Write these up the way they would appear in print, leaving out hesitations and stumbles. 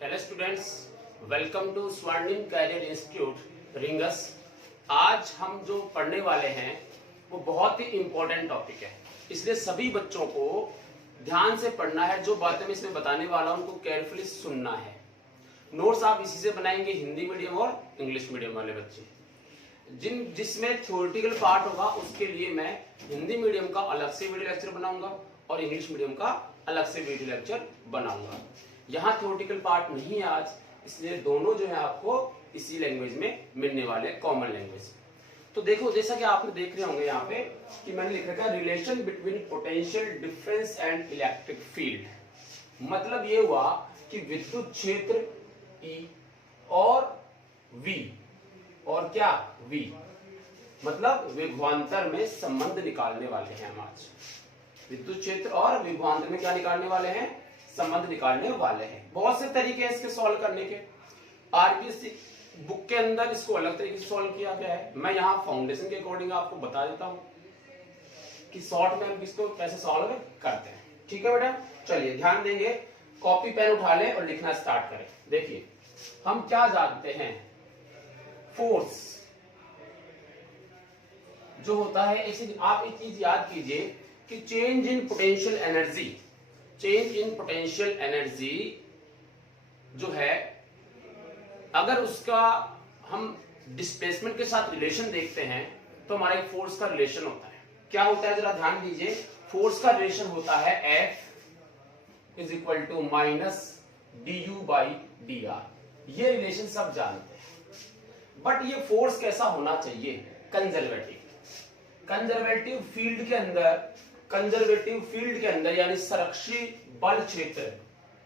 Hello students, welcome to स्वर्णिम career institute rings. आज हम जो पढ़ने वाले हैं वो बहुत ही इम्पोर्टेंट टॉपिक है, इसलिए सभी बच्चों को ध्यान से पढ़ना है। जो बातें मैं इसमें बताने वाला हूं उनको केयरफुली सुनना है। नोट्स आप इसी से बनाएंगे, हिंदी मीडियम और इंग्लिश मीडियम वाले बच्चे। जिसमें थ्योरेटिकल पार्ट होगा उसके लिए मैं हिंदी मीडियम का अलग से वीडियो लेक्चर बनाऊंगा और इंग्लिश मीडियम का अलग से वीडियो लेक्चर बनाऊंगा। यहाँ थ्योरेटिकल पार्ट नहीं है आज, इसलिए दोनों जो है आपको इसी लैंग्वेज में मिलने वाले, कॉमन लैंग्वेज। तो देखो, जैसा कि आपने देख रहे होंगे यहाँ पे कि मैंने लिख रखा है relation between potential difference and electric field. मतलब ये हुआ कि विद्युत क्षेत्र E और V और क्या V, मतलब विभवांतर में संबंध निकालने वाले हैं हम आज। विद्युत क्षेत्र और विभवांतर में क्या निकालने वाले हैं? संबंध निकालने वाले हैं। बहुत से तरीके हैं इसके सॉल्व करने के। आरबीएससी बुक के अंदर इसको अलग तरीके से सॉल्व किया गया है। मैं यहाँ फाउंडेशन के अकॉर्डिंग आपको बता देता हूँ कि शॉर्ट में हम इसको कैसे सॉल्व करते हैं। ठीक है बेटा, चलिए ध्यान देंगे, कॉपी पेन उठा लें और लिखना स्टार्ट करें। देखिए, हम क्या जानते हैं? फोर्स जो होता है, इसे आप एक चीज याद कीजिए कि change in potential energy, change in potential energy जो है, अगर उसका हम डिस्प्लेसमेंट के साथ रिलेशन देखते हैं तो हमारा एक फोर्स का रिलेशन होता है। क्या होता है जरा ध्यान दीजिए। फोर्स का रिलेशन होता है F is equal to minus du by dr। ये रिलेशन सब जानते हैं, बट ये फोर्स कैसा होना चाहिए? कंजर्वेटिव। कंजर्वेटिव फील्ड के अंदर, कंजर्वेटिव फील्ड के अंदर यानी संरक्षित बल क्षेत्र।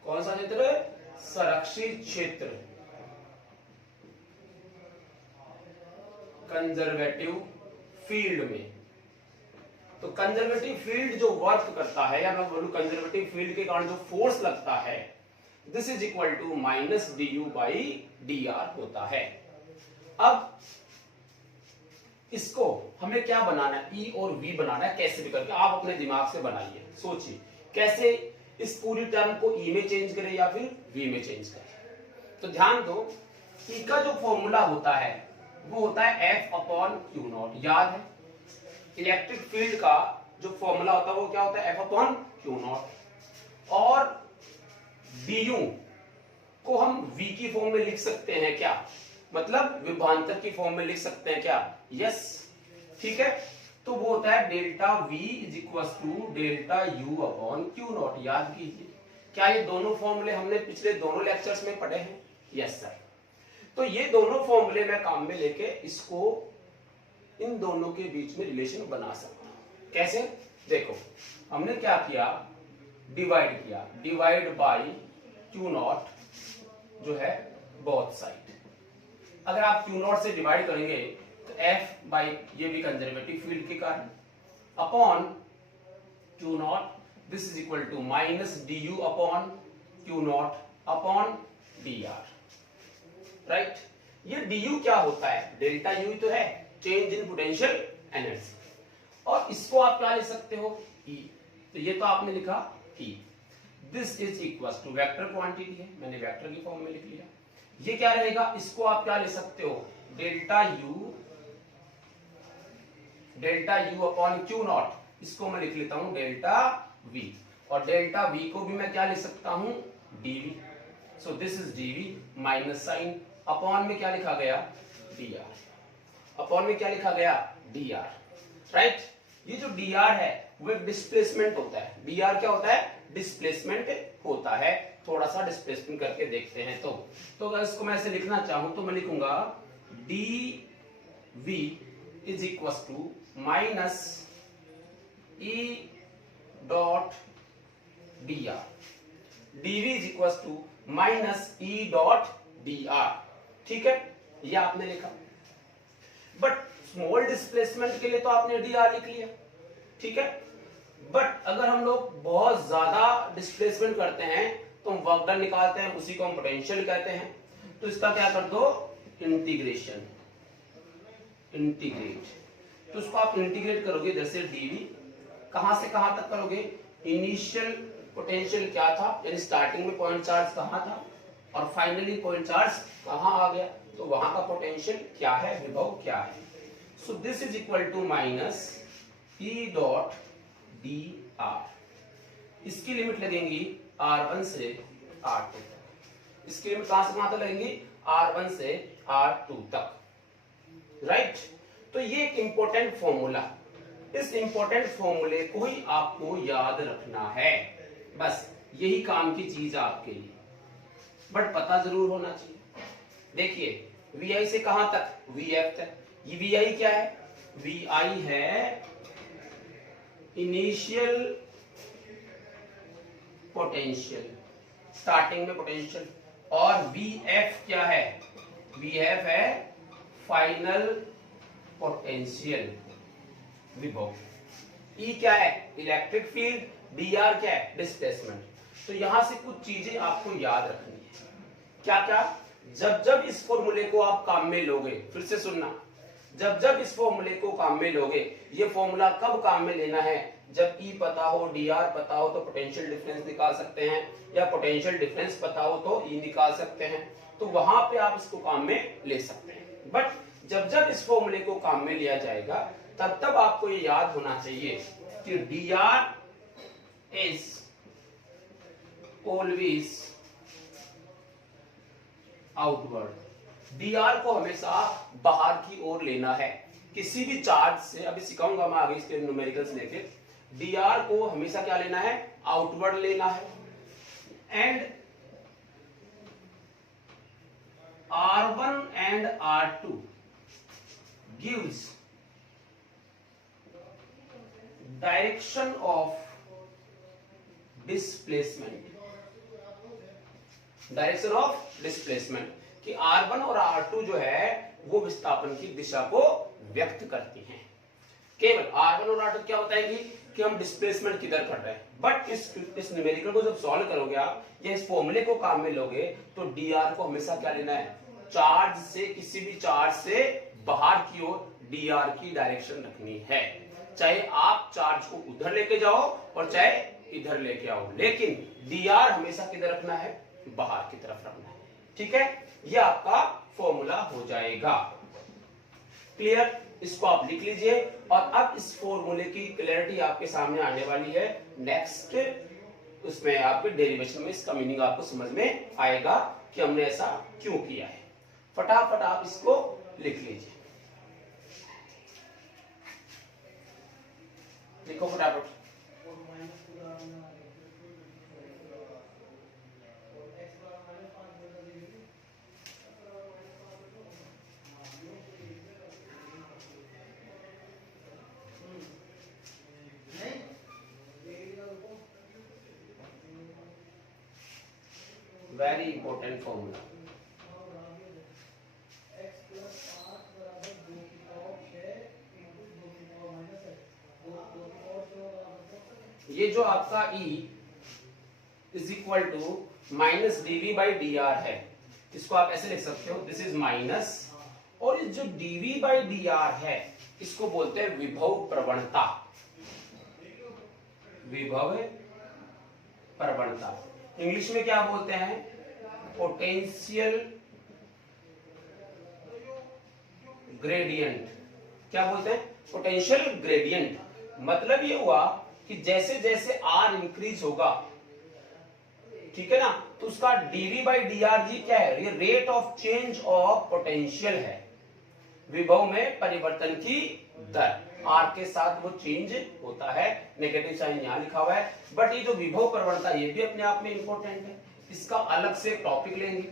कौन सा क्षेत्र? संरक्षित क्षेत्र। कंजर्वेटिव फील्ड में, तो कंजर्वेटिव फील्ड जो वर्क करता है, या मैं बोलूं कंजर्वेटिव फील्ड के कारण जो फोर्स लगता है, this is equal to minus du by dr होता है। अब इसको हमें क्या बनाना है? E और V बनाना है। कैसे भी करके आप अपने दिमाग से बनाइए, सोचिए कैसे इस पूरी टर्म को E में चेंज करें या फिर V में चेंज करें। तो ध्यान दो, E का जो फॉर्मूला होता है वो होता है F अपॉन क्यू नॉट। याद है, इलेक्ट्रिक फील्ड का जो फॉर्मूला होता है वो क्या होता है? F upon Q not. और du को हम V की फॉर्म में लिख सकते हैं क्या? मतलब विभवांतर की फॉर्म में लिख सकते हैं क्या? यस, ठीक है। तो वो होता है delta V is equal to delta U upon Q naught. याद कीजिए, क्या ये दोनों फॉर्मूले हमने पिछले दोनों लेक्चर्स में पढ़े हैं? Yes sir. तो ये दोनों फॉर्मूले मैं काम में लेके इसको, इन दोनों के बीच में रिलेशन बना सकता हूं। कैसे? देखो, हमने क्या किया? डिवाइड किया, डिवाइड बाई क्यू नॉट जो है बोथ साइड। अगर आप क्यू नॉट से डिवाइड करेंगे तो F बाई, ये भी कंजर्वेटिव फील्ड के कारण, upon Q naught, this is equal to minus du upon Q naught upon dr। Right, ये du क्या होता है? डेल्टा U तो है, चेंज इन पोटेंशियल एनर्जी। और इसको आप क्या ले सकते हो? E। तो ये तो आपने लिखा E। This is equal to vector quantity है, मैंने वेक्टर की फॉर्म में लिख लिया। ये क्या रहेगा? इसको आप क्या ले सकते हो? Delta U upon Q naught. इसको मैं लिख लेता हूं डेल्टा V। और डेल्टा V को भी मैं क्या ले सकता हूं? dV। So this is dV minus sign, upon में क्या लिखा गया? dr। अपॉन में क्या लिखा गया? dr। राइट, ये जो dr है वो एक डिस्प्लेसमेंट होता है। dr क्या होता है? डिस्प्लेसमेंट होता है। थोड़ा सा डिस्प्लेसमेंट करके देखते हैं। तो अगर इसको मैं ऐसे लिखना चाहूं तो मैं लिखूंगा dv is equal to minus e dot dr। dv is equal to minus e dot dr। ठीक है, ये आपने लिखा। बट स्मॉल डिस्प्लेसमेंट के लिए तो आपने dr लिख लिया, ठीक है। बट अगर हम लोग बहुत ज्यादा डिस्प्लेसमेंट करते हैं तो हम वर्क डन निकालते हैं, उसी को हम पोटेंशियल कहते हैं। तो इसका क्या कर दो? Integration, integrate. तो उसको आप इंटीग्रेट करोगे, जैसे dv कहां से कहां तक करोगे? इनिशियल पोटेंशियल क्या था, यानी स्टार्टिंग में पॉइंट चार्ज कहां था, और फाइनली पॉइंट चार्ज कहां आ गया, तो वहां का पोटेंशियल क्या है, विभव क्या है। So this is equal to minus E dot D R. इसकी लिमिट लगेंगी R1 से R2 तक। इसकी लिमिट कहां से कहां तक लगेंगी, R1 से R2 तक, राइट। तो ये एक इंपॉर्टेंट फॉर्मूला, इस इंपॉर्टेंट फॉर्मूले को ही आपको याद रखना है, बस यही काम की चीज आपके लिए, बट पता जरूर होना चाहिए। देखिए VI से कहां तक, VF तक। ये VI क्या है, VI है इनिशियल पोटेंशियल, स्टार्टिंग में पोटेंशियल, और VF क्या है, VF है फाइनल पोटेंशियल, विभव। E क्या है, इलेक्ट्रिक फील्ड, DR क्या है, डिस्प्लेसमेंट। तो यहां से कुछ चीजें आपको याद रखनी है। क्या क्या, जब जब इस फॉर्मूले को आप काम में लोगे, फिर से सुनना, जब जब इस फॉर्मूले को काम में लोगे, ये फॉर्मूला कब काम में लेना है, जब E पता हो, DR पता हो तो पोटेंशियल डिफरेंस निकाल सकते हैं, या पोटेंशियल डिफरेंस पता हो तो E निकाल सकते हैं, तो वहां पे आप इसको काम में ले सकते हैं। बट जब जब इस फॉर्मूले को काम में लिया जाएगा, तब तब आपको ये याद होना चाहिए कि DR is always outward. DR को हमेशा बाहर की ओर लेना है, किसी भी चार्ज से, अभी सिखाऊंगा मैं आगे इसके न्यूमेरिकल्स लेके। DR को हमेशा क्या लेना है, आउटवर्ड लेना है। And R1 and R2 gives direction of displacement, direction of displacement, कि R1 और R2 जो है वो विस्थापन की दिशा को व्यक्त करती हैं। केवल R1 और R2 क्या बताएगी कि हम डिस्प्लेसमेंट किधर कर रहे हैं। बट इस न्यूमेरिकल को जब सॉल्व करोगे आप, या इस फॉर्मूले को काम में लोगे, तो DR को हमेशा क्या लेना है, चार्ज से, किसी भी चार्ज से बाहर की ओर DR की डायरेक्शन रखनी है। चाहे आप चार्ज को उधर लेके जाओ और चाहे इधर लेके आओ, लेकिन DR हमेशा किधर रखना है, बाहर की तरफ रखना है। ठीक है, ये आपका फॉर्मूला हो जाएगा। क्लियर, इसको आप लिख लीजिए। और अब इस फॉर्मूले की क्लैरिटी आपके सामने आने वाली है नेक्स्ट, उसमें आपके डेरिवेशन में इसका मीनिंग आपको समझ में आएगा कि हमने ऐसा क्यों किया है। फटाफट आप इसको लिख लीजिए, लिखो फटाफट। Very important formula. ये जो आपका E is equal to minus dV by dr है, इसको आप ऐसे लिख सकते हो, दिस इज माइनस, और ये जो dV बाई dr है इसको बोलते हैं विभव प्रवणता, विभव प्रवणता। इंग्लिश में क्या बोलते हैं, पोटेंशियल ग्रेडियंट। क्या बोलते हैं, पोटेंशियल ग्रेडियंट। मतलब ये हुआ कि जैसे जैसे R इंक्रीज होगा, ठीक है ना, तो उसका dV बाई dr जी क्या है, ये rate of change of potential है, विभव में परिवर्तन की दर। R के साथ वो चेंज होता है, नेगेटिव साइन यहां लिखा हुआ है। बट ये जो विभव प्रवणता, ये भी अपने आप में इंपॉर्टेंट है, इसका अलग से टॉपिक लेंगे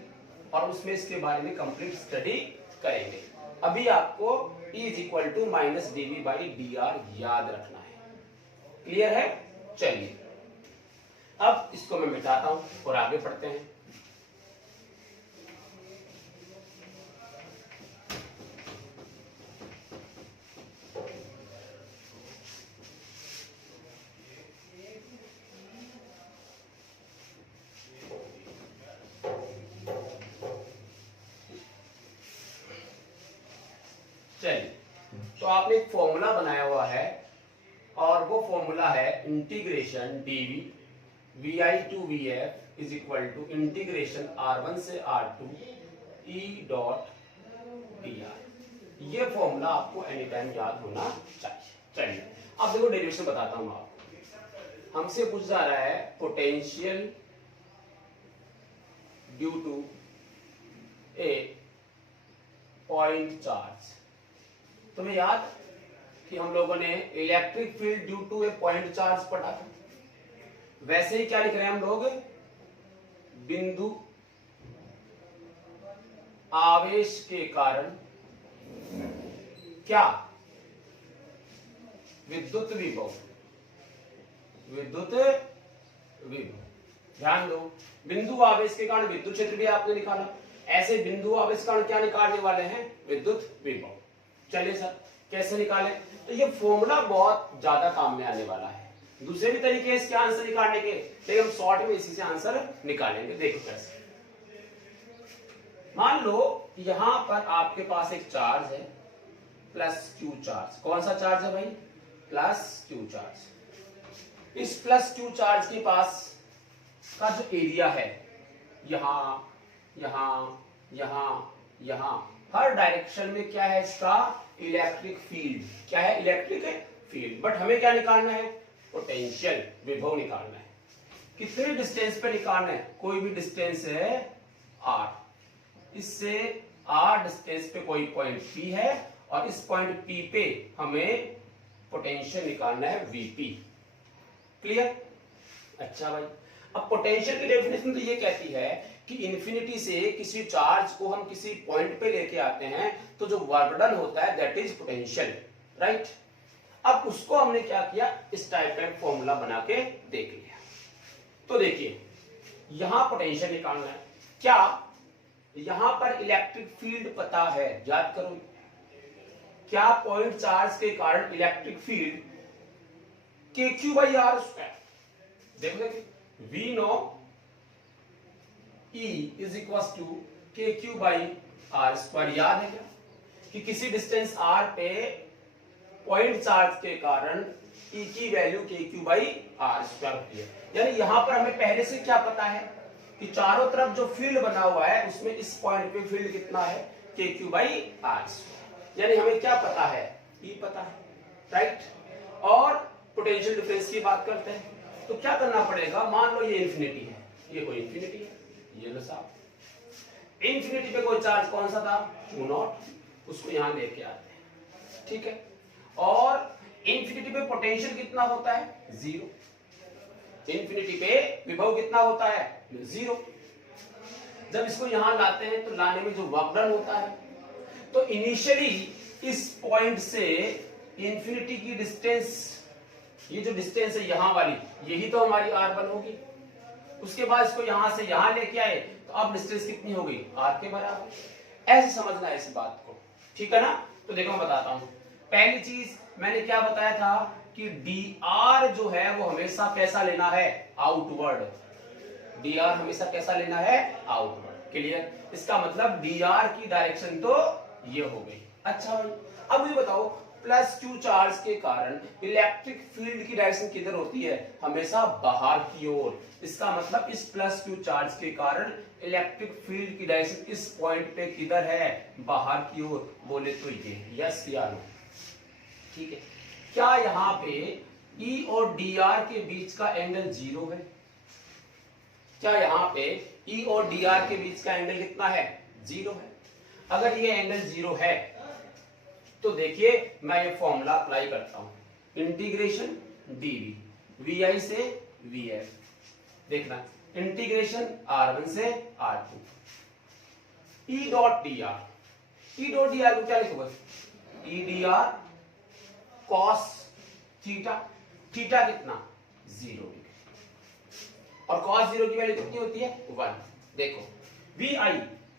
और उसमें इसके बारे में कंप्लीट स्टडी करेंगे। अभी आपको E is equal to minus dV by dr याद रखना है। क्लियर है, चलिए अब इसको मैं मिटाता हूं और आगे पढ़ते हैं। चलिए, तो आपने एक फॉर्मूला बनाया हुआ है और वो फॉर्मूला है integration dV VI to VF is equal to integration R1 से R2 E डॉट dr। ये फॉर्मूला आपको एनी टाइम याद होना चाहिए। चलिए अब देखो डेरिवेशन बताता हूं आपको। हमसे पूछ जा रहा है potential due to a point charge. तुम्हें याद कि हम लोगों ने electric field due to a point charge पढ़ा था। वैसे ही क्या लिख रहे हैं हम लोग, बिंदु आवेश के कारण क्या विद्युत विभव, विद्युत विभव। ध्यान दो, बिंदु आवेश के कारण विद्युत क्षेत्र भी आपने निकाला, ऐसे बिंदु आवेश के कारण क्या निकालने वाले हैं, विद्युत विभव। चलिए सर कैसे निकालें, तो ये फॉर्मूला बहुत ज्यादा काम में आने वाला है। दूसरे भी तरीके हैं इसके आंसर निकालने के, लेकिन हम शॉर्ट में इसी से आंसर निकालेंगे। देखो कैसे, मान लो यहां पर आपके पास एक चार्ज है प्लस क्यू चार्ज। कौन सा चार्ज है भाई, प्लस क्यू चार्ज। इस प्लस क्यू चार्ज के पास का जो एरिया है, यहां यहां यहां यहां हर डायरेक्शन में क्या है इसका, इलेक्ट्रिक फील्ड। क्या है, इलेक्ट्रिक फील्ड। बट हमें क्या निकालना है, पोटेंशियल विभव निकालना है। कितने डिस्टेंस पे निकालना है, कोई भी डिस्टेंस है r, इससे r डिस्टेंस पे कोई पॉइंट P है और इस पॉइंट P पे हमें पोटेंशियल निकालना है Vp। क्लियर। अच्छा भाई, अब पोटेंशियल की डेफिनेशन तो ये कहती है कि इन्फिनिटी से किसी चार्ज को हम किसी पॉइंट पे लेके आते हैं तो जो वर्क डन होता है दैट इज पोटेंशियल, राइट। अब उसको हमने क्या किया, इस टाइप का फॉर्मूला बना के देख लिया। तो देखिए यहां पोटेंशियल निकालना है, क्या यहां पर इलेक्ट्रिक फील्ड पता है, याद करो, क्या पॉइंट चार्ज के कारण इलेक्ट्रिक फील्ड KQ/R स्क्वायर। देखो V no E is equal to KQ/R square. याद है क्या कि किसी डिस्टेंस R पे पॉइंट चार्ज के कारण E की वैल्यू KQ/R स्क्वायर होती है। यानी यहां पर हमें पहले से क्या पता है कि चारों तरफ जो फील्ड बना हुआ है उसमें इस पॉइंट पे फील्ड कितना है, KQ/R स्क्वायर। यानी हमें क्या पता है, E पता है, राइट। और पोटेंशियल डिफरेंस की बात करते हैं तो क्या करना पड़ेगा, मान लो ये इंफिनिटी है, ये कोई इंफिनिटी है, ये लो साहब इंफिनिटी पे कोई चार्ज कौन सा था, Q0, उसको यहां लेके आते हैं, ठीक है। और इंफिनिटी पे पोटेंशियल कितना होता है, 0। इंफिनिटी पे विभव कितना होता है, 0। जब इसको यहां लाते हैं तो लाने में जो वर्क डन होता है, तो इनिशियली इस पॉइंट से इंफिनिटी की डिस्टेंस, ये जो डिस्टेंस है यहां वाली, यही तो हमारी R1 होगी। उसके बाद इसको यहां से यहां लेके आए तो अब डिस्टेंस कितनी हो गई, R के बराबर। ऐसे समझना है इस बात को, ठीक है ना। तो देखो मैं बताता हूं। पहली चीज मैंने क्या बताया था कि dr जो है वो हमेशा कैसा लेना है, आउटवर्ड। dr हमेशा कैसा लेना है, आउटवर्ड। क्लियर। इसका मतलब dr की डायरेक्शन तो ये हो गई। अच्छा भाई, अब मुझे बताओ प्लस क्यू चार्ज के कारण इलेक्ट्रिक फील्ड की डायरेक्शन किधर होती है, हमेशा बाहर की ओर। इसका मतलब इस प्लस क्यू चार्ज के कारण इलेक्ट्रिक फील्ड की डायरेक्शन इस पॉइंट पे किधर है, बाहर की ओर। बोले तो ये यस या नो, ठीक है। क्या यहाँ पे E और dr के बीच का एंगल 0 है, क्या यहाँ पे E और dr के बीच का एंगल कितना है, 0 है। अगर ये एंगल 0 है तो देखिए मैं ये फॉर्मूला अप्लाई करता हूं, इंटीग्रेशन dv, vi से vf, देखना इंटीग्रेशन r1 से r2, E dot dr, E dot dr को क्या लिखोगे, E dr cos theta, theta कितना 0 और cos 0 की वैल्यू कितनी होती है 1। देखो vi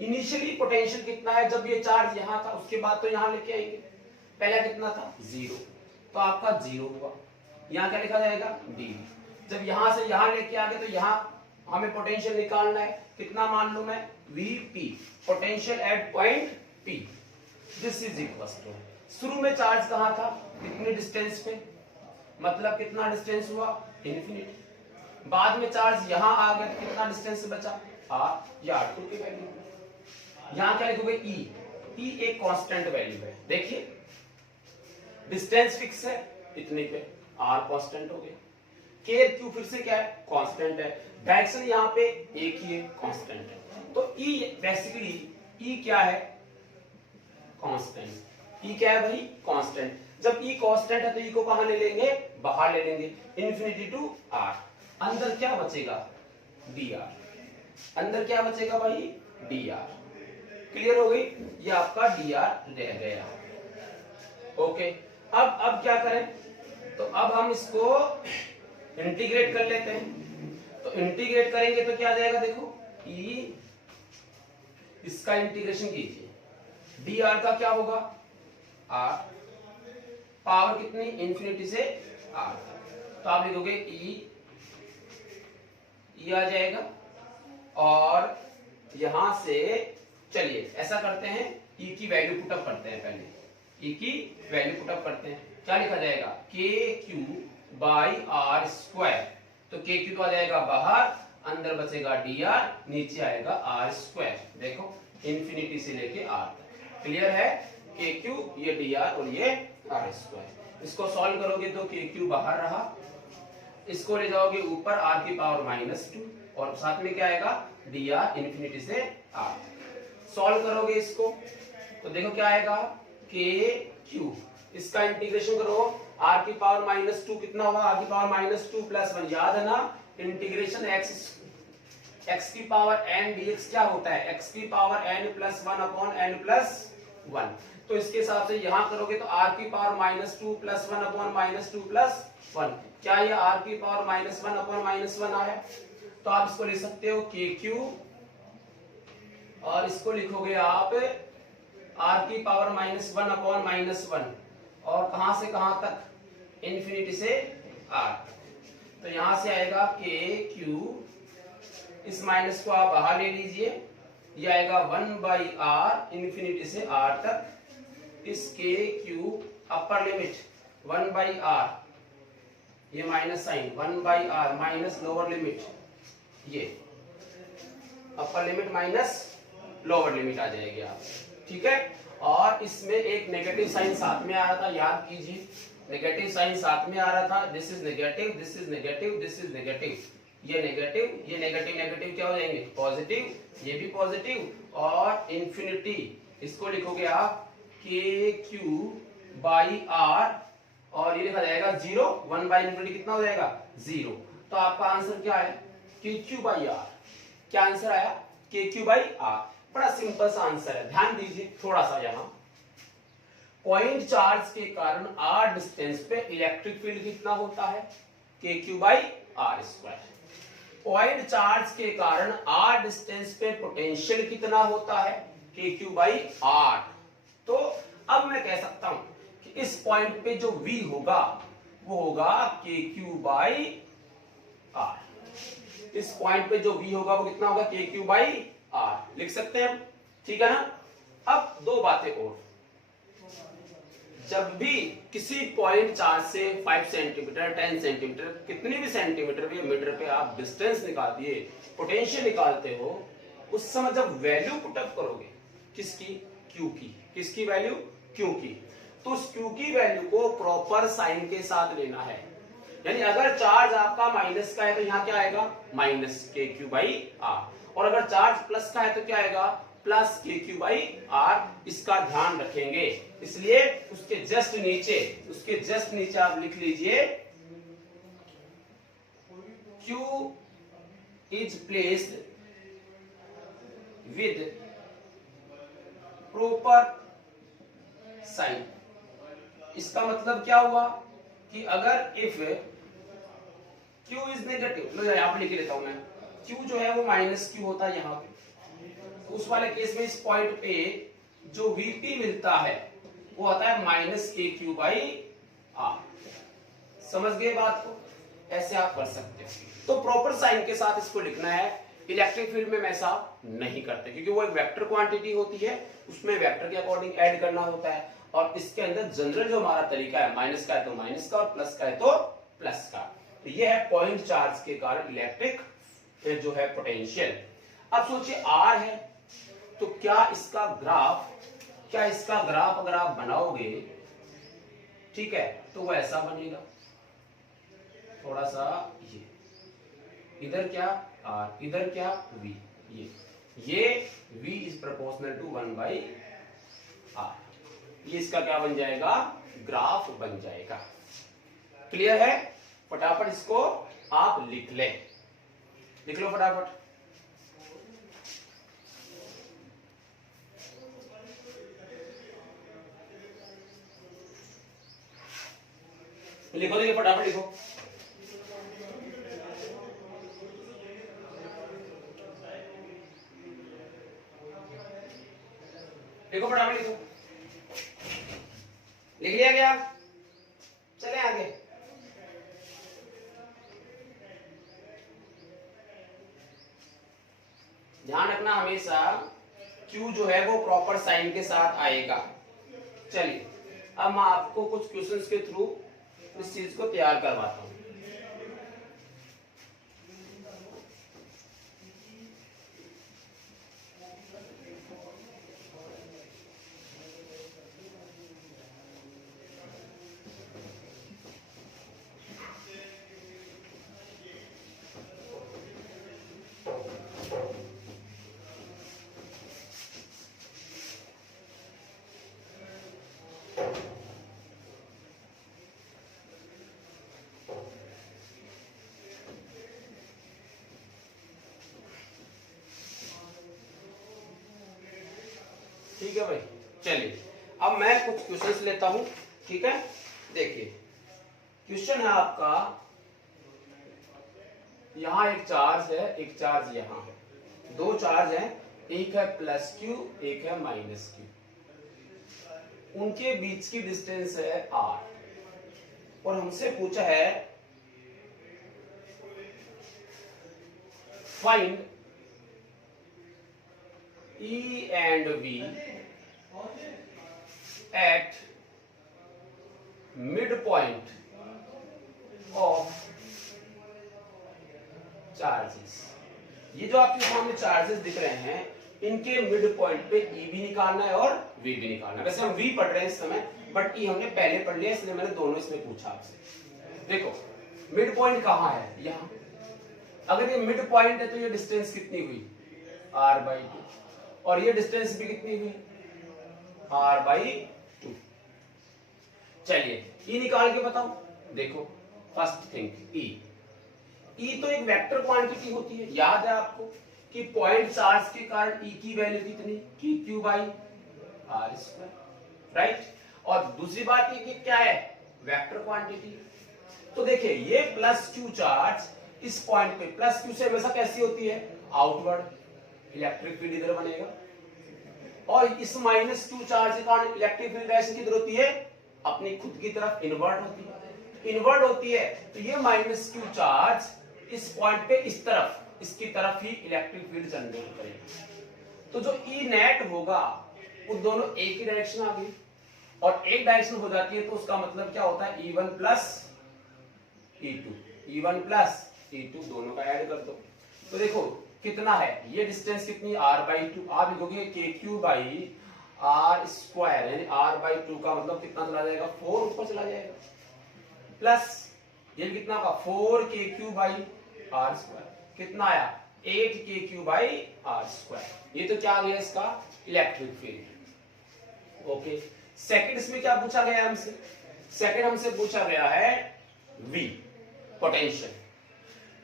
इनिशियली पोटेंशियल कितना है, जब ये चार्ज यहां था उसके बाद तो यहां लेके आएंगे, पहला कितना था 0, तो आपका 0 हुआ। यहां क्या लिखा जाएगा dv। जब यहां से यहां लेके आ गए तो यहां हमें पोटेंशियल निकालना है, कितना मान लो मैं vp, potential at point p। This is equal to, शुरू में चार्ज कहां था, कितने डिस्टेंस पे, मतलब कितना डिस्टेंस हुआ, इंफिनिटी। बाद में चार्ज यहां आ गया, कितना डिस्टेंस बचा आर, या R2 की वैल्यू। यहां क्या लिखोगे ई एक कांस्टेंट वैल्यू है। देखिए डिस्टेंस फिक्स है इतने पे, आर कांस्टेंट हो गया, के क्यू फिर से क्या है कांस्टेंट है, डायरेक्शन यहाँ पे एक ही है कांस्टेंट है। तो ई बेसिकली ई क्या है कांस्टेंट, ई क्या है भाई कांस्टेंट। जब ई कांस्टेंट है तो ई को कहां ले लेंगे बाहर ले लेंगे, इन्फिनिटी टू आर। अंदर क्या बचेगा डी आर, अंदर क्या बचेगा भाई डी आर। क्लियर हो गई, ये आपका डी आर रह गया। ओके अब क्या करें, तो अब हम इसको इंटीग्रेट कर लेते हैं। तो इंटीग्रेट करेंगे तो क्या आ जाएगा, देखो ई, इसका इंटीग्रेशन कीजिए, डी आर का क्या होगा आर, पावर कितनी इंफिनिटी से आर, तो आप लिखोगे ई आ जाएगा। और यहां से चलिए ऐसा करते हैं, ई की वैल्यू पुटअप करते हैं, पहले ई की वैल्यू पुटअप करते हैं। क्या लिखा जाएगा के क्यू बाई आर स्क्वायर, तो के क्यू तो आ जाएगा बाहर, अंदर बचेगा डी आर, नीचे आएगा आर स्क्वायर। देखो इंफिनिटी से लेके आर तक क्लियर है, के क्यू ये डी आर और ये आर स्क्वायर। इसको सॉल्व करोगे तो के क्यू बाहर रहा, इसको ले जाओगे ऊपर आर की पावर -2 और साथ में क्या आएगा डी आर इंफिनिटी से आर। सॉल्व करोगे इसको तो देखो क्या आएगा के क्यू, इसका इंटीग्रेशन करो आर की पावर -2 कितना होगा, आर की पावर -2 + 1, याद है ना इंटीग्रेशन x की पावर n dx क्या होता है x की पावर n + 1 अपॉन n + 1। तो इसके हिसाब से यहां करोगे तो r की पावर -2 + 1 अपॉन -2 + 1, क्या ये r की पावर -1 अपॉन -1 आया। तो आप इसको लिख सकते हो के क्यू, और इसको लिखोगे आप r की पावर -1 अपॉन -1, और कहां से कहां तक इंफिनिटी से r। तो यहां से आएगा के क्यू, इस माइनस को आप बाहर ले लीजिए, ये आएगा 1/r इंफिनिटी से r तक, इस के क्यू अपर लिमिट 1/r, ये minus sine 1/r minus lower limit, ये upper limit minus lower limit आ जाएगी आप, ठीक है। और इसमें एक नेगेटिव साइन साथ में आ रहा था, याद कीजिए नेगेटिव साइन साथ में आ रहा था, this is negative, this is negative, this is negative, ये नेगेटिव, ये नेगेटिव, नेगेटिव क्या हो जाएंगे पॉजिटिव, ये भी पॉजिटिव, और इंफिनिटी इसको लिखोगे आप के क्यू बाई आर, और ये लिखा जाएगा 0, 1/इंफिनिटी कितना हो जाएगा 0। तो आपका आंसर क्या है के क्यू बाई आर, क्या आंसर आया के क्यू बाई आर। बड़ा सिंपल सा आंसर है, ध्यान दीजिए थोड़ा सा, यहां पॉइंट चार्ज के कारण आर डिस्टेंस पे इलेक्ट्रिक फील्ड कितना होता है K Q by R square. Point charge के कारण आर डिस्टेंस पे पोटेंशियल कितना होता है के क्यू बाई आर। तो अब मैं कह सकता हूं कि इस पॉइंट पे जो V होगा वो होगा के क्यू बाई आर, इस पॉइंट पे जो V होगा वो कितना होगा के क्यू बाई आर, लिख सकते हैं हम, ठीक है ना। अब दो बातें और, जब भी किसी पॉइंट चार्ज से 5 सेंटीमीटर 10 सेंटीमीटर कितनी भी सेंटीमीटर या मीटर पे आप डिस्टेंस निकाल दिए, पोटेंशियल निकालते हो, उस समय जब वैल्यू पुटअप करोगे किसकी क्यू की, किसकी वैल्यू क्यू की, तो उस क्यू की वैल्यू को प्रॉपर साइन के साथ लेना है। यानी अगर चार्ज आपका माइनस का है तो यहाँ क्या आएगा माइनस के क्यू बाई आर, और अगर चार्ज प्लस का है तो क्या आएगा प्लस के क्यू बाई आर, इसका ध्यान रखेंगे। इसलिए उसके जस्ट नीचे आप लिख लीजिए Q is placed with proper sign. इसका मतलब क्या हुआ कि अगर इफ Q इज नेगेटिव, लो यहां पे लिख लेता हूं मैं, Q जो है वो -Q होता है यहाँ पे, उस वाले केस में इस पॉइंट पे जो Vp मिलता है वो आता है -KQ बाई आर। समझ गए बात को, ऐसे आप कर सकते हो। तो प्रॉपर साइन के साथ इसको लिखना है। इलेक्ट्रिक फील्ड में ऐसा नहीं करते क्योंकि वो एक वेक्टर क्वांटिटी होती है, उसमें वेक्टर के अकॉर्डिंग ऐड करना होता है, और इसके अंदर जनरल जो हमारा तरीका है माइनस का है तो माइनस का और प्लस का है तो प्लस का। तो ये है पॉइंट चार्ज के कारण इलेक्ट्रिक जो है पोटेंशियल। अब सोचिए आर है, तो क्या इसका ग्राफ अगर आप बनाओगे, ठीक है, तो वो ऐसा बनेगा, थोड़ा सा ये इधर क्या आर, इधर क्या वी, ये v is proportional to 1/r। ये इसका क्या बन जाएगा, ग्राफ बन जाएगा। क्लियर है? फटाफट इसको आप लिख लो फटाफट। लिखो, देखिए फटाफट लिखो। देखो फटाफट लिखो। लिख लिया क्या? चले आगे। ध्यान रखना हमेशा Q जो है वो प्रॉपर साइन के साथ आएगा। चलिए अब मैं आपको कुछ क्वेश्चंस के थ्रू इस चीज को तैयार करवाता हूं। ठीक है भाई, चलिए अब मैं कुछ क्वेश्चंस लेता हूं, ठीक है। देखिए क्वेश्चन है आपका, यहां एक चार्ज है, एक चार्ज यहां है, दो चार्ज हैं, एक है प्लस क्यू, एक है माइनस क्यू, उनके बीच की डिस्टेंस है r, और हमसे पूछा है find E and V at midpoint of charges। ये जो आपके सामने चार्जेस दिख रहे हैं, इनके मिड पॉइंट पे E भी निकालना है और V भी निकालना है। वैसे हम V पढ़ रहे हैं इस समय, बट E हमने पहले पढ़ लिया, इसलिए मैंने दोनों इसमें पूछा आपसे। देखो मिड पॉइंट कहाँ है, यहाँ। अगर ये मिड पॉइंट है तो ये डिस्टेंस कितनी हुई, r/2, और ये डिस्टेंस भी कितनी हुई, r/2। चलिए E निकाल के बताओ। देखो फर्स्ट थिंग E तो एक वेक्टर क्वांटिटी होती है, याद है आपको कि पॉइंट चार्ज के कारण E की वैल्यू कितनी, kq/r², राइट। और दूसरी बात ये कि क्या है, वेक्टर क्वांटिटी। तो देखिए ये प्लस क्यू चार्ज इस पॉइंट पे, प्लस क्यू से हमेशा कैसी होती है, आउटवर्ड, इलेक्ट्रिक फील्ड इधर बनेगा, और इस माइनस क्यू चार्ज के कारण इलेक्ट्रिक फील्ड डायरेक्शन किधर होती है, अपनी खुद की तरफ इन्वर्ट होती है। इन्वर्ट होती है तो ये माइनस क्यू चार्ज इस पॉइंट पे इस तरफ, इसकी तरफ ही इलेक्ट्रिक फील्ड जनरेट करेगा। तो जो ई नेट होगा वो दोनों एक ही डायरेक्शन आ गई, और एक डायरेक्शन हो जाती है तो उसका मतलब क्या होता है, E1 plus E2, E1 plus E2 दोनों का ऐड कर दो। तो देखो कितना है, ये डिस्टेंस कितनी, r/2। आप लिखोगे kq/r², यानी r/2 का मतलब कितना चला जाएगा, 4 ऊपर चला जाएगा, प्लस ये कितना होगा, 4kq/r², कितना आया, 8kq/r²। ये तो क्या आ गया इसका इलेक्ट्रिक फील्ड। ओके, सेकंड इसमें क्या पूछा गया हमसे, सेकंड हमसे पूछा गया है V, पोटेंशियल।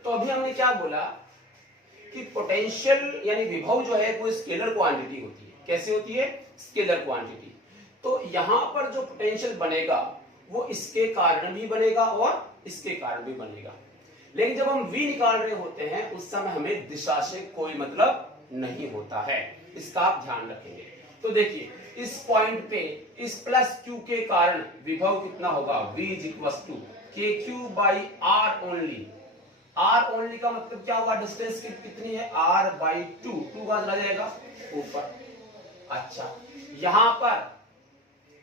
तो अभी हमने क्या बोला कि पोटेंशियल यानी विभव जो है वो स्केलर क्वांटिटी होती है। कैसे होती है, स्केलर क्वांटिटी। तो यहां पर जो पोटेंशियल बनेगा वो इसके कारण भी बनेगा और इसके कारण भी बनेगा, लेकिन जब हम V निकाल रहे होते हैं उस समय हमें दिशा से कोई मतलब नहीं होता है, इसका आप ध्यान रखेंगे। तो देखिए इस पॉइंट पे इस प्लस Q के कारण विभव कितना होगा, V = kq/r only. r only का मतलब क्या होगा, डिस्टेंस कितनी है, r/2, 2 का चला जाएगा ऊपर। अच्छा यहां पर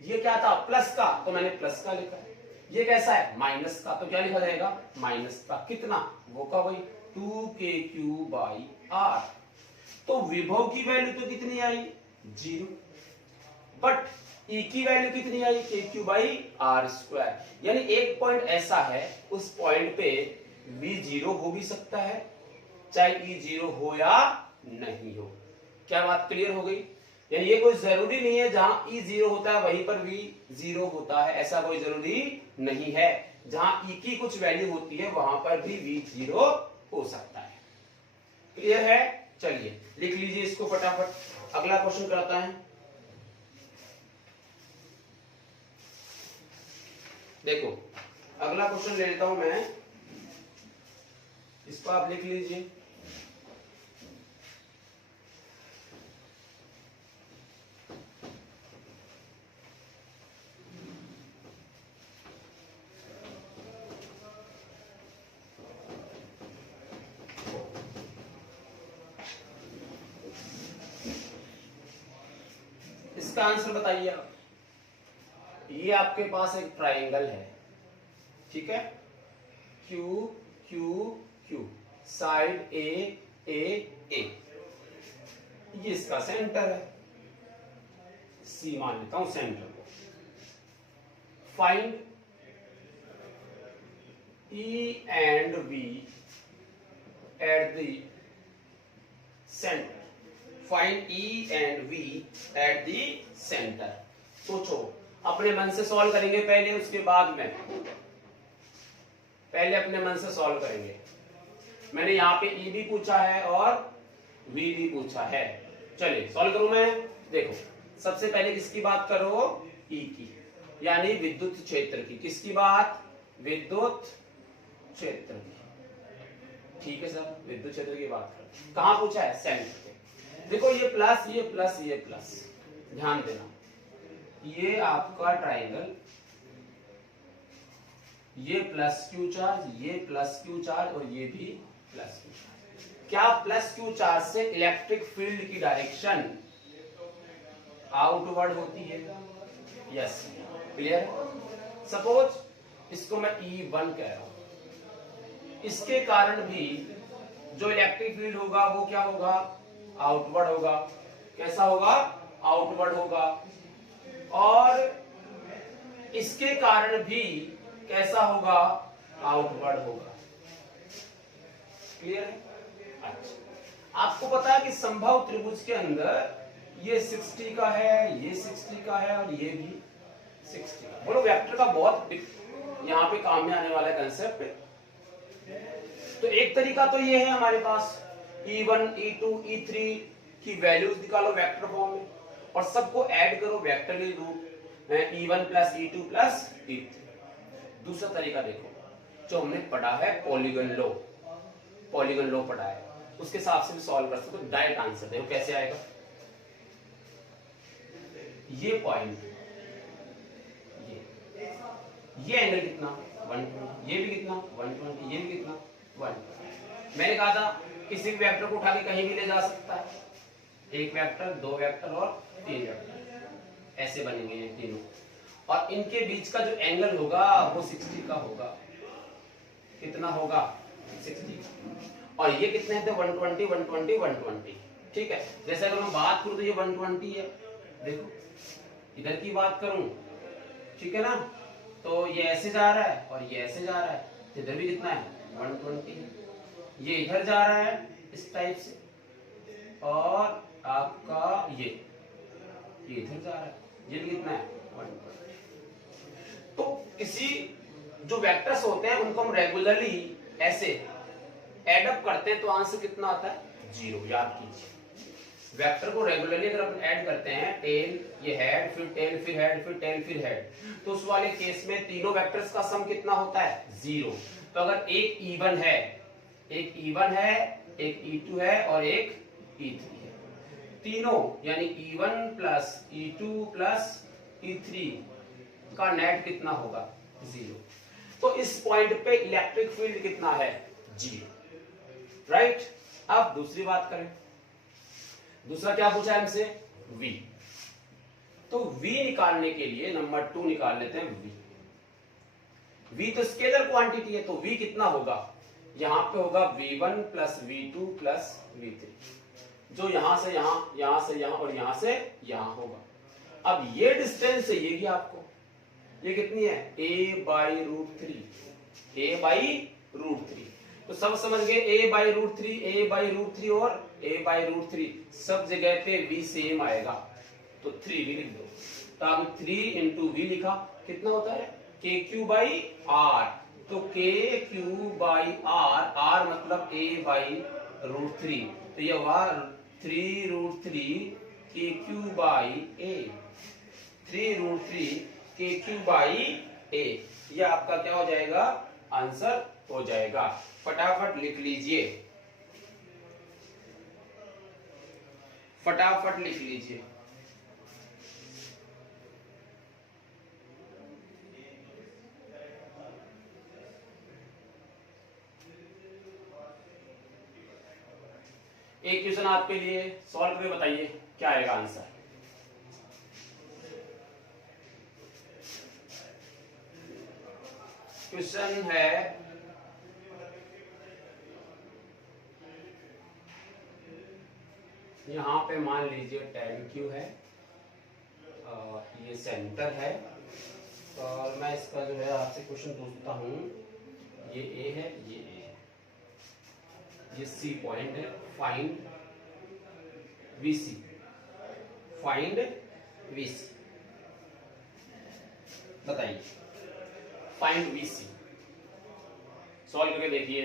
ये क्या था, प्लस का, तो मैंने प्लस का लिखा है। ये कैसा है माइनस का, तो क्या लिखा जाएगा माइनस का कितना, वो का वही 2kq/r। तो विभव की वैल्यू तो कितनी आई 0, बट E की वैल्यू कितनी आई kq/r²। यानी एक पॉइंट ऐसा है उस पॉइंट पे V 0 हो भी सकता है चाहे E 0 हो या नहीं हो। क्या बात क्लियर हो गई? यानी ये कोई जरूरी नहीं है जहां E 0 होता है वहीं पर V 0 होता है, ऐसा कोई जरूरी नहीं है। जहां E की कुछ वैल्यू होती है वहां पर भी V 0 हो सकता है। क्लियर है? चलिए लिख लीजिए इसको फटाफट, अगला क्वेश्चन करता है। देखो अगला क्वेश्चन ले लेता हूं मैं, इसको आप लिख लीजिए। इसका आंसर बताइए आप। ये आपके पास एक ट्राइंगल है, ठीक है, Q Q Q, side A A A, ये इसका सेंटर है, C मान लेता हूं सेंटर को। Find E and V at the center, find E and V at the center। सोचो, अपने मन से सॉल्व करेंगे पहले, उसके बाद में पहले अपने मन से सॉल्व करेंगे। मैंने यहाँ पे E भी पूछा है और V भी पूछा है। चलिए सॉल्व करूं मैं। देखो सबसे पहले किसकी बात करो E की, यानी विद्युत क्षेत्र की। किसकी बात? विद्युत क्षेत्र की। ठीक है सर, विद्युत क्षेत्र की बात करो। कहां पूछा है? सेंटर पे। देखो ये प्लस ये प्लस ये प्लस, ध्यान देना, ये आपका ट्राइंगल, ये प्लस क्यू चार्ज, ये प्लस क्यू चार्ज और ये भी प्लस क्यू चार्ज। क्या प्लस क्यू चार्ज से इलेक्ट्रिक फील्ड की डायरेक्शन आउटवर्ड होती है? Yes, clear. सपोज इसको मैं E1 कह रहा हूं, इसके कारण भी जो इलेक्ट्रिक फील्ड होगा वो क्या होगा? आउटवर्ड होगा। कैसा होगा? आउटवर्ड होगा। और इसके कारण भी कैसा होगा? आउटवर्ड होगा। क्लियर है? अच्छा, आपको पता है कि संभव त्रिभुज के अंदर ये 60 का है, ये 60 का है और ये भी 60 का। बोलो वेक्टर का बहुत यहाँ पे काम में आने वाला कंसेप्ट। तो एक तरीका तो ये है हमारे पास, E1 E2 E3 की वैल्यूज निकालो वेक्टर फॉर्म में और सबको ऐड करो वेक्टर के रूप, E1 plus E2 plus E3। दूसरा तरीका देखो, जो हमने पढ़ा है पॉलीगन लॉ, पॉलीगन लॉ पढ़ा है, उसके हिसाब से भी सॉल्व कर सकते हो। डायरेक्ट आंसर देखो कैसे आएगा। ये पॉइंट, ये एंगल कितना? 120, ये भी कितना? 120, ये भी कितना? 120। मैंने कहा था किसी भी वेक्टर को उठा के कहीं भी ले जा सकता है। एक वेक्टर, दो वेक्टर और तीन वेक्टर, ऐसे बनेंगे ये तीनों, और इनके बीच का जो एंगल होगा वो 60 का होगा। कितना होगा? 60। और ये कितने थे? 120 120 120। ठीक है, जैसे अगर मैं बात करूं तो ये 120 है। देखो इधर की बात करूं, ठीक है ना, तो ये ऐसे जा रहा है और ये ऐसे जा रहा है, इधर भी कितना है? 120 है। ये इधर जा रहा है इस टाइप से, और आपका ये इधर जा रहा है, ये भी कितना है? 120। तो किसी जो वेक्टर्स होते हैं उनको हम रेगुलरली ऐसे एड अप करते हैं तो आंसर कितना आता है? 0। याद कीजिए, वेक्टर को रेगुलरली अगर अपन ऐड करते हैं, टेल, ये हेड, फिर टेल, फिर हेड, फिर टेल, फिर हेड, तो उस वाले केस में तीनों वेक्टर्स का सम कितना होता है? 0। तो अगर एक E1 है, एक E1 है, एक E2 है और एक E3 है, तीनों यानी E1 plus E2 plus E3 का नेट कितना होगा? 0। तो इस पॉइंट पे इलेक्ट्रिक फील्ड कितना है? 0। राइट। अब दूसरी बात करें, दूसरा क्या पूछा है हमसे? V। तो V निकालने के लिए नंबर 2 निकाल लेते हैं V। v तो स्केलर क्वांटिटी है, तो v कितना होगा, यहां पे होगा v1 plus v2 plus v3, जो यहां से यहां, यहां से यहां और यहां से यहां होगा। अब ये डिस्टेंस चाहिए कि आपको, ये कितनी है, a/√3, a/√3। तो सब समझ गए, a/√3, a/√3 और a/√3, सब जगह पे v सेम आएगा, तो 3v लिख दो। तो अब 3 इंटू वी लिखा, कितना होता है, kq/r, तो kq/r, r मतलब a/√3, तो ये हुआ 3√3 kq/a, 3√3 kq/a, ये आपका क्या हो जाएगा, आंसर हो जाएगा। फटाफट लिख लीजिए, फटाफट लिख लीजिए। एक क्वेश्चन आपके लिए सॉल्व करके बताइए क्या आएगा आंसर। क्वेश्चन है, यहां पे मान लीजिए tan Q है, ये सेंटर है, और मैं इसका जो है आपसे क्वेश्चन पूछता हूं, ये A है, ये A है, ये C पॉइंट है, फाइंड VC, फाइंड VC, बताइए फाइंड VC। सॉल्व करके देखिए,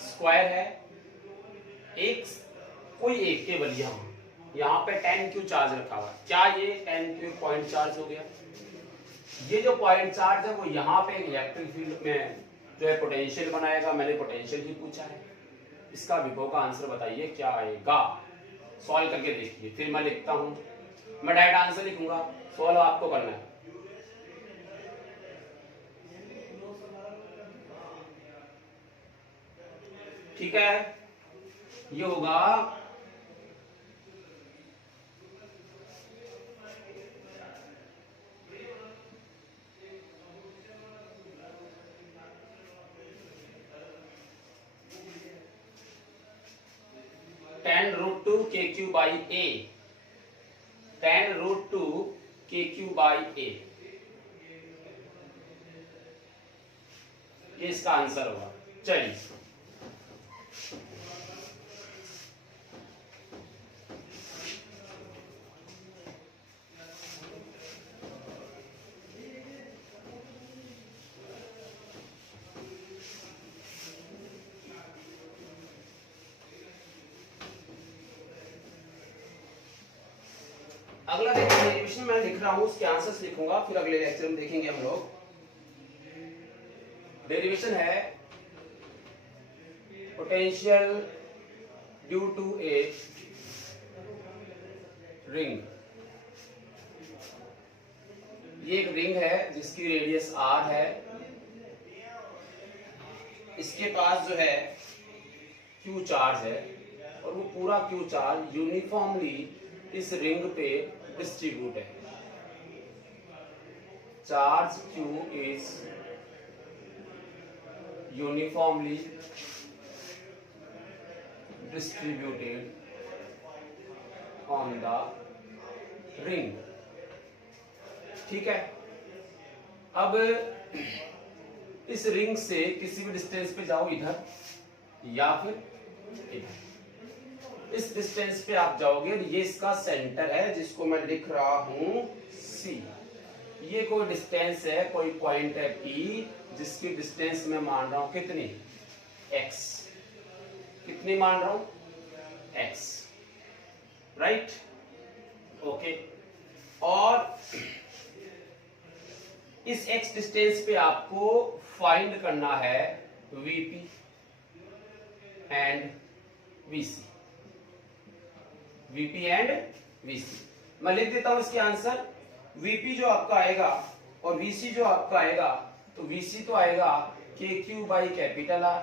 स्क्वायर है, एक कोई एक केवल यहाँ पे tan Q चार्ज रखा हुआ है, क्या ये tan Q पॉइंट चार्ज हो गया, ये जो पॉइंट चार्ज है वो यहाँ पे इलेक्ट्रिक फील्ड में जो है पोटेंशियल बनाएगा, मैंने पोटेंशियल भी पूछा है, इसका विभव का आंसर बताइए क्या आएगा। सॉल्व करके देखिए, फिर मैं लिखता हूं, मैं डायरेक्ट आंसर लिखूंगा, सॉल्व आपको करना है। ठीक है, ये होगा tan√2 kq/a, tan√2 kq/a, ये इसका आंसर होगा। चलिए अगला देखिए, डेरिवेशन मैं लिख रहा हूं, उसके आंसर्स लिखूंगा, फिर अगले लेक्चर में देखेंगे हम लोग। डेरिवेशन है, potential due to a ring, ये एक रिंग है जिसकी रेडियस r है, इसके पास जो है Q चार्ज है, और वो पूरा Q चार्ज यूनिफॉर्मली इस रिंग पे डिस्ट्रीब्यूट है। Charge Q is uniformly distributed on the ring. ठीक है, अब इस रिंग से किसी भी डिस्टेंस पे जाओ, इधर या फिर इधर, इस डिस्टेंस पे आप जाओगे, ये इसका सेंटर है जिसको मैं लिख रहा हूं C। ये कोई डिस्टेंस है, कोई पॉइंट है P, जिसकी डिस्टेंस मैं मान रहा हूं कितनी, x, कितनी मान रहा हूं, x, राइट, ओके। और इस x डिस्टेंस पे आपको फाइंड करना है VP and VC, VP and VC। मैं लिख देता हूं इसके आंसर, VP जो आपका आएगा और VC जो आपका आएगा, तो VC तो आएगा KQ/R,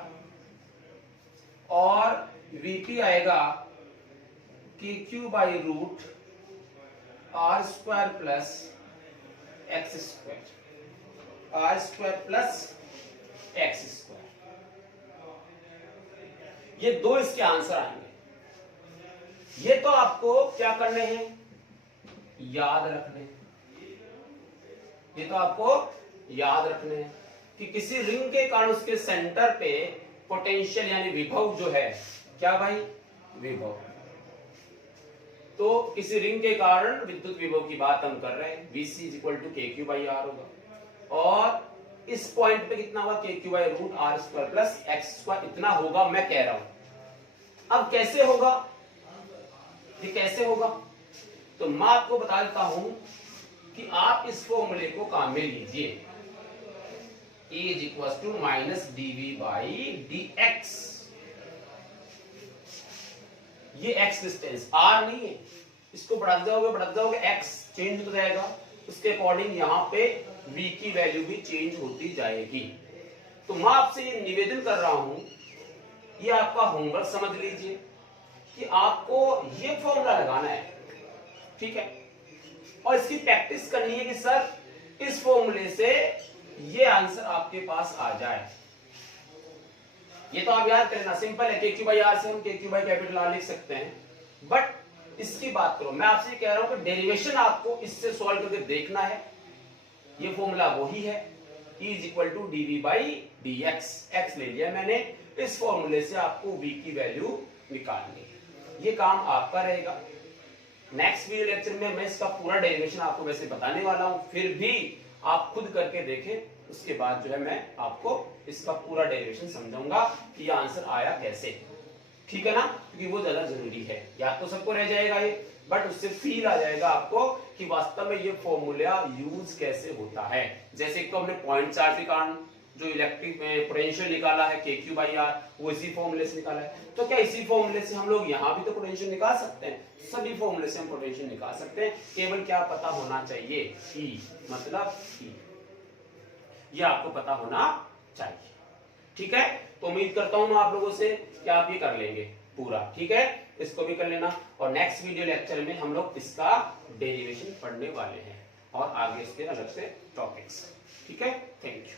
और VP आएगा KQ/√R² plus x²। R square plus X square. ये दो इसके आंसर आएंगे। ये तो आपको क्या करने हैं, याद रखने। ये तो आपको याद रखने हैं कि किसी रिंग के कारण उसके सेंटर पे पोटेंशियल यानी विभव जो है, क्या भाई, विभव। तो किसी रिंग के कारण विद्युत विभव की बात हम कर रहे हैं, Vc = KQ/R होगा। और इस पॉइंट पे कितना होगा, KQ/√R² प्लस x², इतना होगा मैं कह रहा हूं। अब कैसे होगा, ये कैसे होगा, तो मैं आपको बता देता हूं कि आप इस फॉर्मूले को काम में लीजिए, A = -dV/dx। ये x डिस्टेंस r नहीं है, इसको बढ़ाते जाओगे x चेंज हो जाएगा, उसके अकॉर्डिंग यहाँ पे v की वैल्यू भी चेंज होती जाएगी। तो मैं आपसे ये निवेदन कर रहा हूं, ये आपका होमवर्क समझ लीजिए कि आपको ये फॉर्मूला लगाना है, ठीक है, और इसकी प्रैक्टिस करनी है कि सर इस फॉर्मूले से ये आंसर आपके पास आ जाए। ये तो आप याद करना, सिंपल है, KQ/R से हम KQ/R लिख सकते हैं। बट इसकी बात करो, मैं आपसे कह रहा हूं कि डेरिवेशन आपको इससे सॉल्व करके देखना है। ये फॉर्मूला वही है, E = dV/dx। x ले लिया मैंने, इस फॉर्मूले से आपको v की वैल्यू निकालनी है। ये काम आपका रहेगा। नेक्स्ट वीडियो लेक्चर में मैं इसका पूरा डेरिवेशन आपको वैसे बताने वाला हूं, फिर भी आप खुद करके देखें, उसके बाद जो है मैं आपको इसका पूरा डेरिवेशन समझाऊंगा कि ये आंसर आया कैसे, ठीक है ना, क्योंकि वो ज्यादा जरूरी है। याद तो सबको रह जाएगा ये, बट उससे फील आ जाएगा आपको कि वास्तव में ये फॉर्मूला यूज कैसे होता है। जैसे एक तो हमने पॉइंट चार्ज के कारण जो इलेक्ट्रिक पोटेंशियल निकाला है KQ/R, वो इसी फॉर्मूले से निकाला है। तो क्या इसी फॉर्मूले से हम लोग यहाँ भी तो पोटेंशियल निकाल सकते हैं? सभी फॉर्मूले से हम पोटेंशियल निकाल सकते हैं, केवल क्या पता होना चाहिए, E, मतलब E, ये आपको पता होना चाहिए, ठीक है। तो उम्मीद करता हूं मैं आप लोगों से कि आप ये कर लेंगे पूरा, ठीक है, इसको भी कर लेना। और नेक्स्ट वीडियो लेक्चर में हम लोग इसका डेरिवेशन पढ़ने वाले हैं और आगे इसके अलग से टॉपिक्स, ठीक है। Thank you.